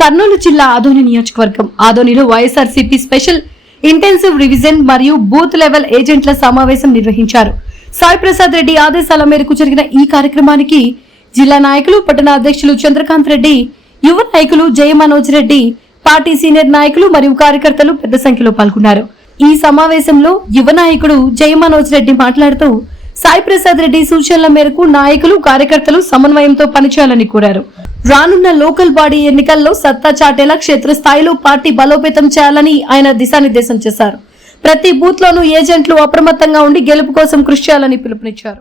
కర్నూలు జిల్లా ఆదోని నియోజకవర్గం ఆదోనిలో వైఎస్ఆర్సీపీ స్పెషల్ ఇంటెన్సివ్ రివిజన్ మరియు బూత్ లెవెల్ ఏజెంట్ల సమావేశం నిర్వహించారు. సాయి ప్రసాద్ రెడ్డి ఆదేశాల మేరకు జరిగిన ఈ కార్యక్రమానికి జిల్లా నాయకులు, పట్టణ అధ్యక్షులు చంద్రకాంత్ రెడ్డి, యువ నాయకులు జయ మనోజ్ రెడ్డి, పార్టీ సీనియర్ నాయకులు మరియు కార్యకర్తలు పెద్ద సంఖ్యలో పాల్గొన్నారు. ఈ సమావేశంలో యువ నాయకుడు జయ మనోజ్ రెడ్డి మాట్లాడుతూ సాయి ప్రసాద్ రెడ్డి సూచనల మేరకు నాయకులు, కార్యకర్తలు సమన్వయంతో పనిచేయాలని కోరారు. రానున్న లోకల్ బాడీ ఎన్నికల్లో సత్తా చాటేలా క్షేత్రస్థాయిలో పార్టీ బలోపేతం చేయాలని ఆయన దిశానిర్దేశం చేశారు. ప్రతి బూత్ లోనూ ఏజెంట్లు అప్రమత్తంగా ఉండి గెలుపు కోసం కృషి చేయాలని పిలుపునిచ్చారు.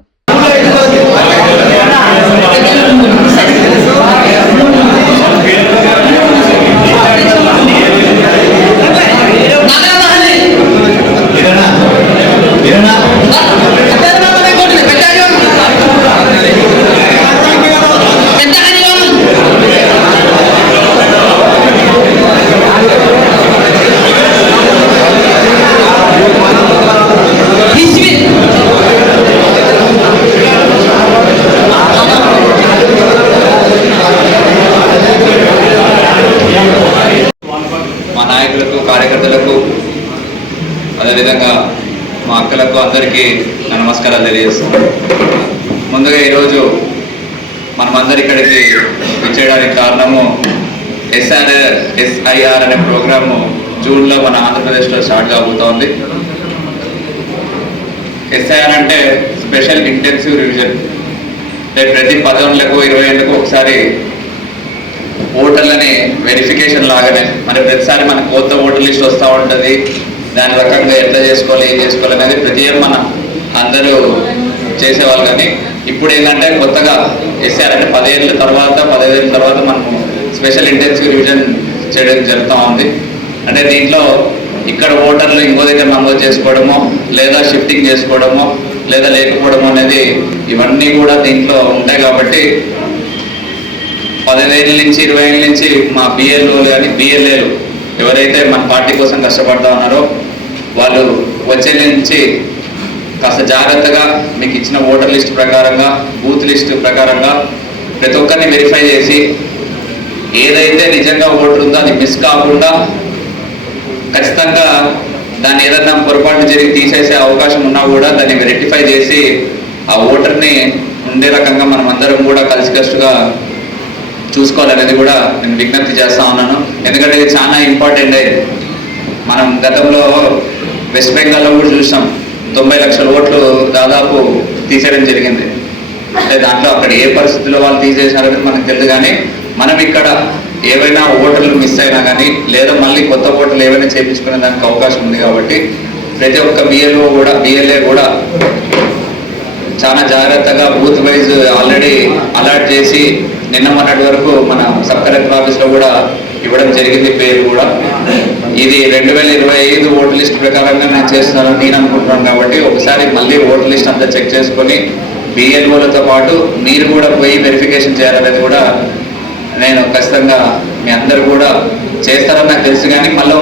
మా నాయకులకు, కార్యకర్తలకు, అదేవిధంగా మా అక్కలకు అందరికీ నమస్కారాలు తెలియజేస్తున్నాను. ముందుగా ఈరోజు మనమందరి ఇక్కడికి వచ్చేయడానికి కారణము SIR అనే ప్రోగ్రాము జూన్లో మన ఆంధ్రప్రదేశ్లో స్టార్ట్ కాబోతోంది. SIR అంటే స్పెషల్ ఇంటెన్సివ్ రివిజన్. ప్రతి 10 ఏళ్లకు 20 ఏళ్లకు ఒకసారి ఓటర్లని వెరిఫికేషన్ లాగానే మరి ప్రతిసారి మనకు కొత్త ఓటర్ లిస్ట్ వస్తూ ఉంటుంది. దాని రకంగా ఎట్లా చేసుకోవాలి, ఏం చేసుకోవాలి అనేది ప్రతి ఏం మన అందరూ చేసేవాళ్ళు. కానీ ఇప్పుడు ఏంటంటే కొత్తగా SIR అంటే 10 ఏళ్ళ తర్వాత 15 ఏళ్ళ తర్వాత మనము స్పెషల్ ఇంటెన్సివ్ రివిజన్ చేయడం జరుగుతూ ఉంది. అంటే దీంట్లో ఇక్కడ ఓటర్లు ఇంకో దగ్గర నమోదు చేసుకోవడమో, లేదా షిఫ్టింగ్ చేసుకోవడమో, లేదా లేకపోవడమో అనేది ఇవన్నీ కూడా దీంట్లో ఉంటాయి. కాబట్టి 15 ఏళ్ళ నుంచి 20 ఏళ్ళ నుంచి మా BLOలు కానీ BLAలు ఎవరైతే మన పార్టీ కోసం కష్టపడతా ఉన్నారో వాళ్ళు వచ్చే నుంచి కాస్త జాగ్రత్తగా మీకు ఇచ్చిన ఓటర్ లిస్ట్ ప్రకారంగా, బూత్ లిస్ట్ ప్రకారంగా ప్రతి ఒక్కరిని వెరిఫై చేసి ఏదైతే నిజంగా ఓటర్ ఉందో అది మిస్ కాకుండా ఖచ్చితంగా దాన్ని ఏదైనా పొరపాటు జరిగి తీసేసే అవకాశం ఉన్నా కూడా దాన్ని రెక్టిఫై చేసి ఆ ఓటర్ని ఉండే రకంగా మనం అందరం కూడా కలిసికట్టుగా చూసుకోవాలనేది కూడా నేను విజ్ఞప్తి చేస్తా ఉన్నాను. ఎందుకంటే ఇది చాలా ఇంపార్టెంట్. మనం గతంలో వెస్ట్ బెంగాల్లో కూడా చూసాం, 90 లక్షల ఓట్లు దాదాపు తీసేయడం జరిగింది. అంటే దాంట్లో అక్కడ ఏ పరిస్థితుల్లో వాళ్ళు తీసేసారనేది మనకు తెలియదు. కానీ మనం ఇక్కడ ఏవైనా ఓటర్లు మిస్ అయినా కానీ లేదా మళ్ళీ కొత్త ఓటర్లు ఏవైనా చేయించుకునే దానికి అవకాశం ఉంది. కాబట్టి ప్రతి ఒక్క BLA కూడా చాలా జాగ్రత్తగా బూత్ వైజ్ ఆల్రెడీ అలర్ట్ చేసి నిన్న మొన్నటి వరకు మన సబ్ కలెక్టర్ ఆఫీస్లో కూడా ఇవ్వడం జరిగింది పేరు కూడా. ఇది 2025 ఓటర్ లిస్ట్ ప్రకారంగా నేను చేస్తున్నానని నేను అనుకుంటున్నాను. కాబట్టి ఒకసారి మళ్ళీ ఓటర్ లిస్ట్ అంతా చెక్ చేసుకొని BLOలతో పాటు మీరు కూడా పోయి వెరిఫికేషన్ చేయాలనేది కూడా నేను ఖచ్చితంగా మీ అందరు కూడా చేస్తారని నాకు తెలుసు. కానీ మళ్ళీ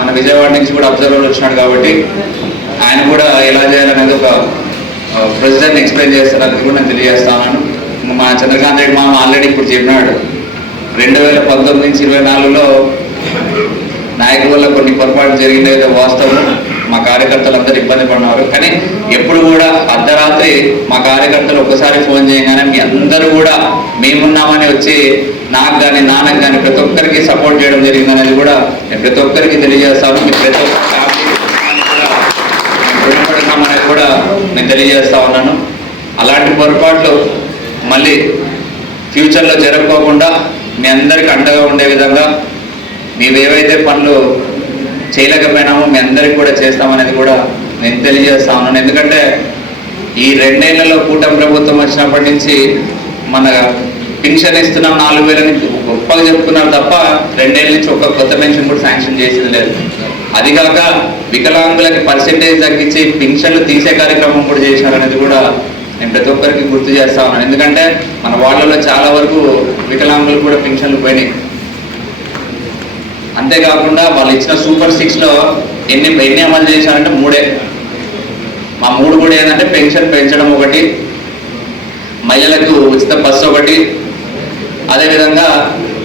మన విజయవాడ నుంచి కూడా అబ్జర్వర్ వచ్చినాడు కాబట్టి ఆయన కూడా ఎలా చేయాలనేది ఒక ప్రొసీజర్ని ఎక్స్ప్లెయిన్ చేస్తారనేది కూడా నేను తెలియజేస్తున్నాను. మా చంద్రకాంత్ రెడ్డి మామ ఆల్రెడీ ఇప్పుడు చెప్పినాడు, 2019 నుంచి 24లో నాయకుల వల్ల కొన్ని పొరపాటు జరిగిందైతే వాస్తవం. మా కార్యకర్తలు అందరూ ఇబ్బంది పడినారు. కానీ ఎప్పుడు కూడా అర్ధరాత్రి మా కార్యకర్తలు ఒక్కసారి ఫోన్ చేయగానే మీ అందరూ కూడా మేమున్నామని వచ్చి నాకు కానీ నాన్నకు కానీ ప్రతి ఒక్కరికి సపోర్ట్ చేయడం జరిగింది అనేది కూడా నేను ప్రతి ఒక్కరికి తెలియజేస్తాను. మీ ప్రతి ఒక్కరికి రుణపడుతున్నామనేది కూడా నేను తెలియజేస్తా ఉన్నాను. అలాంటి పొరపాట్లు మళ్ళీ ఫ్యూచర్లో జరగకోకుండా మీ అందరికి అండగా ఉండే విధంగా మేము ఏవైతే పనులు చేయలేకపోయినామో మీ అందరికి కూడా చేస్తామనేది కూడా నేను తెలియజేస్తా ఉన్నాను. ఎందుకంటే ఈ 2 ఏళ్లలో కూటమి ప్రభుత్వం వచ్చినప్పటి నుంచి మన పెన్షన్ ఇస్తున్నాం 4,000 గొప్పగా చెప్పుకున్నారు తప్ప 2 ఏళ్ళ నుంచి ఒక్క కొత్త పెన్షన్ కూడా శాంక్షన్ చేసేది లేదు. అది కాక వికలాంగులకి పర్సెంటేజ్ తగ్గించి పెన్షన్లు తీసే కార్యక్రమం కూడా చేశారనేది కూడా నేను ప్రతి ఒక్కరికి గుర్తు చేస్తా ఉన్నాను. ఎందుకంటే మన వాళ్ళలో చాలా వరకు వికలాంగులు కూడా పెన్షన్లు పోయినాయి. అంతేకాకుండా వాళ్ళు ఇచ్చిన సూపర్ 6లో ఎన్ని అమలు చేశారంటే 3. మా 3 కూడా ఏంటంటే పెన్షన్ పెంచడం ఒకటి, మహిళలకు ఉచిత బస్సు ఒకటి, అదేవిధంగా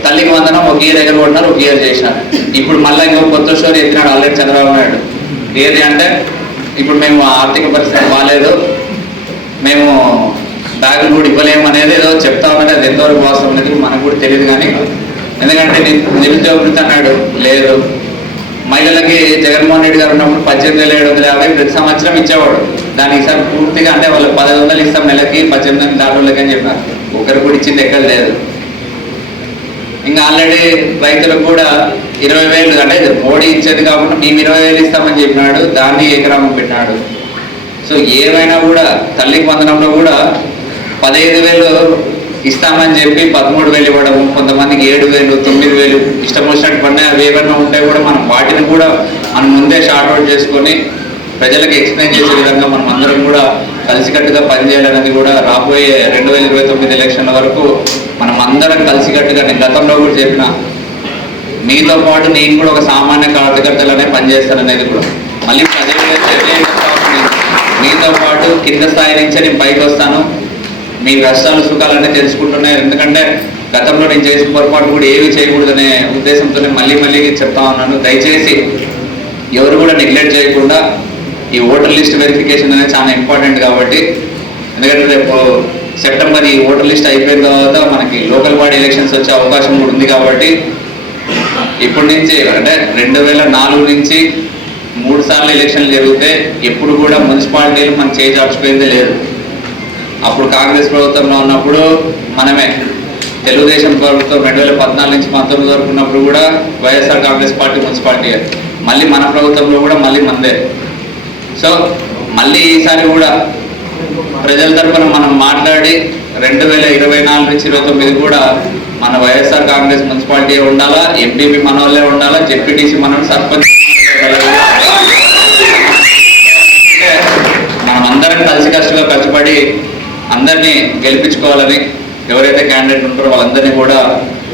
తల్లికి వందనం ఒక ఇయర్ ఎగరగొట్టినారు, ఒక ఇయర్ చేసినారు. ఇప్పుడు మళ్ళీ ఇంకొక కొత్త స్టోరీ ఎత్తినాడు ఆల్రెడీ చంద్రబాబు నాయుడు. ఏది అంటే ఇప్పుడు మేము ఆర్థిక పరిస్థితి బాగాలేదు, మేము బ్యాగులు కూడా ఇవ్వలేము అనేది ఏదో చెప్తా ఉన్నది. అది ఎంతవరకు వాస్తవం అనేది మనకు కూడా తెలియదు. కానీ ఎందుకంటే నిరుద్యోగ వృత్తి అన్నాడు, లేదు. మహిళలకి జగన్మోహన్ రెడ్డి గారు ఉన్నప్పుడు 18,750 ప్రతి సంవత్సరం ఇచ్చేవాడు. దానికి ఈసారి పూర్తిగా అంటే వాళ్ళకి 1,100 ఇస్తాం నెలకి, 18,000 దాటోళ్ళకి అని చెప్పినారు. ఒకరు కూడా ఇచ్చింది ఎక్కడ లేదు. ఇంకా ఆల్రెడీ రైతులకు కూడా 20,000 అంటే మోడీ ఇచ్చేది కాకుండా మేము 20,000 ఇస్తామని చెప్పినాడు, దాన్ని ఏకరామం పెట్టినాడు. సో ఏమైనా కూడా తల్లికి వందనంలో కూడా 15,000 ఇస్తామని చెప్పి 13,000 ఇవ్వడము, కొంతమందికి 7,000, 9,000 ఇష్టం వచ్చినట్టు పడినా అవి ఏమైనా ఉంటే కూడా మనం వాటిని కూడా మనం ముందే షార్ట్ అవుట్ చేసుకొని ప్రజలకు ఎక్స్ప్లెయిన్ చేసే విధంగా మనం అందరం కూడా కలిసికట్టుగా పనిచేయాలనేది కూడా రాబోయే 2029 ఎలక్షన్ల వరకు మనం అందరం కలిసికట్టుగా, నేను గతంలో కూడా చెప్పిన, మీతో పాటు నేను కూడా ఒక సామాన్య కార్యకర్తలనే పనిచేస్తాననేది కూడా మళ్ళీ మీతో పాటు కింద స్థాయి నుంచే నేను పైకి వస్తాను. మీ కష్టాలు సుఖాలన్నీ తెలుసుకుంటున్నాయి. ఎందుకంటే గతంలో నేను చేసిన పొరపాటు కూడా ఏమీ చేయకూడదనే ఉద్దేశంతోనే మళ్ళీ చెప్తా ఉన్నాను. దయచేసి ఎవరు కూడా నెగ్లెక్ట్ చేయకుండా ఈ ఓటర్ లిస్ట్ వెరిఫికేషన్ అనేది చాలా ఇంపార్టెంట్. కాబట్టి ఎందుకంటే రేపు సెప్టెంబర్ ఈ ఓటర్ లిస్ట్ అయిపోయిన తర్వాత మనకి లోకల్ బాడీ ఎలక్షన్స్ వచ్చే అవకాశం కూడా ఉంది. కాబట్టి ఇప్పటి నుంచి అంటే 2004 నుంచి 3 సార్లు ఎలక్షన్లు జరిగితే ఎప్పుడు కూడా మున్సిపాలిటీలు మనం చేజార్చిపోయింది లేదు. అప్పుడు కాంగ్రెస్ ప్రభుత్వంలో ఉన్నప్పుడు మనమే, తెలుగుదేశం ప్రభుత్వం 2014 నుంచి 19 వరకు ఉన్నప్పుడు కూడా వైఎస్ఆర్ కాంగ్రెస్ పార్టీ మున్సిపాలిటీ, మళ్ళీ మన ప్రభుత్వంలో కూడా మళ్ళీ మందే. సో మళ్ళీ ఈసారి కూడా ప్రజల తరఫున మనం మాట్లాడి 2024 నుంచి 29 కూడా మన వైఎస్ఆర్ కాంగ్రెస్ మున్సిపాలిటీ ఉండాలా, ఎంపీపీ మన వాళ్ళే ఉండాలా, జెడ్పీటీసీ మనం సర్పంచ్ మనం అందరం కలిసికట్టుగా కష్టపడి అందరినీ గెలిపించుకోవాలని, ఎవరైతే క్యాండిడేట్ ఉంటారో వాళ్ళందరినీ కూడా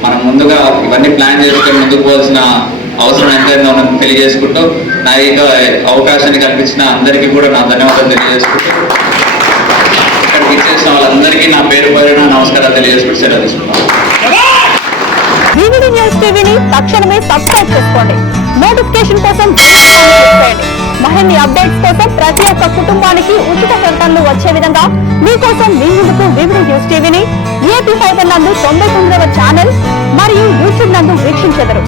మనం ముందుగా ఇవన్నీ ప్లాన్ చేసుకొని ముందుకు పోవాల్సిన అవసరం ఎంతైనా ఉన్నది తెలియజేసుకుంటూ, నా ఈ అవకాశాన్ని కల్పించిన అందరికీ కూడా నా ధన్యవాదాలు తెలియజేసుకుంటూ, ఇక్కడికి ఇచ్చేసిన వాళ్ళందరికీ నా పేరు పేరున నమస్కారాలు తెలియజేసుకుంటూ సెలవు తీసుకుంటాను. వివిడి న్యూస్ టీవీని తక్షణమే సబ్స్క్రైబ్ చేసుకోండి. నోటిఫికేషన్ కోసం బెల్ ఐకాన్ క్లిక్ చేయండి. మరిన్ని అప్డేట్స్ కోసం ప్రతి ఒక్క కుటుంబానికి ఉచిత ప్రకటనలు వచ్చే విధంగా మీకోసం మీ ముందుకు వివిడి న్యూస్ టీవీని ఏపీ ఫైబర్ నందు 99వ ఛానల్ మరియు యూట్యూబ్ నందు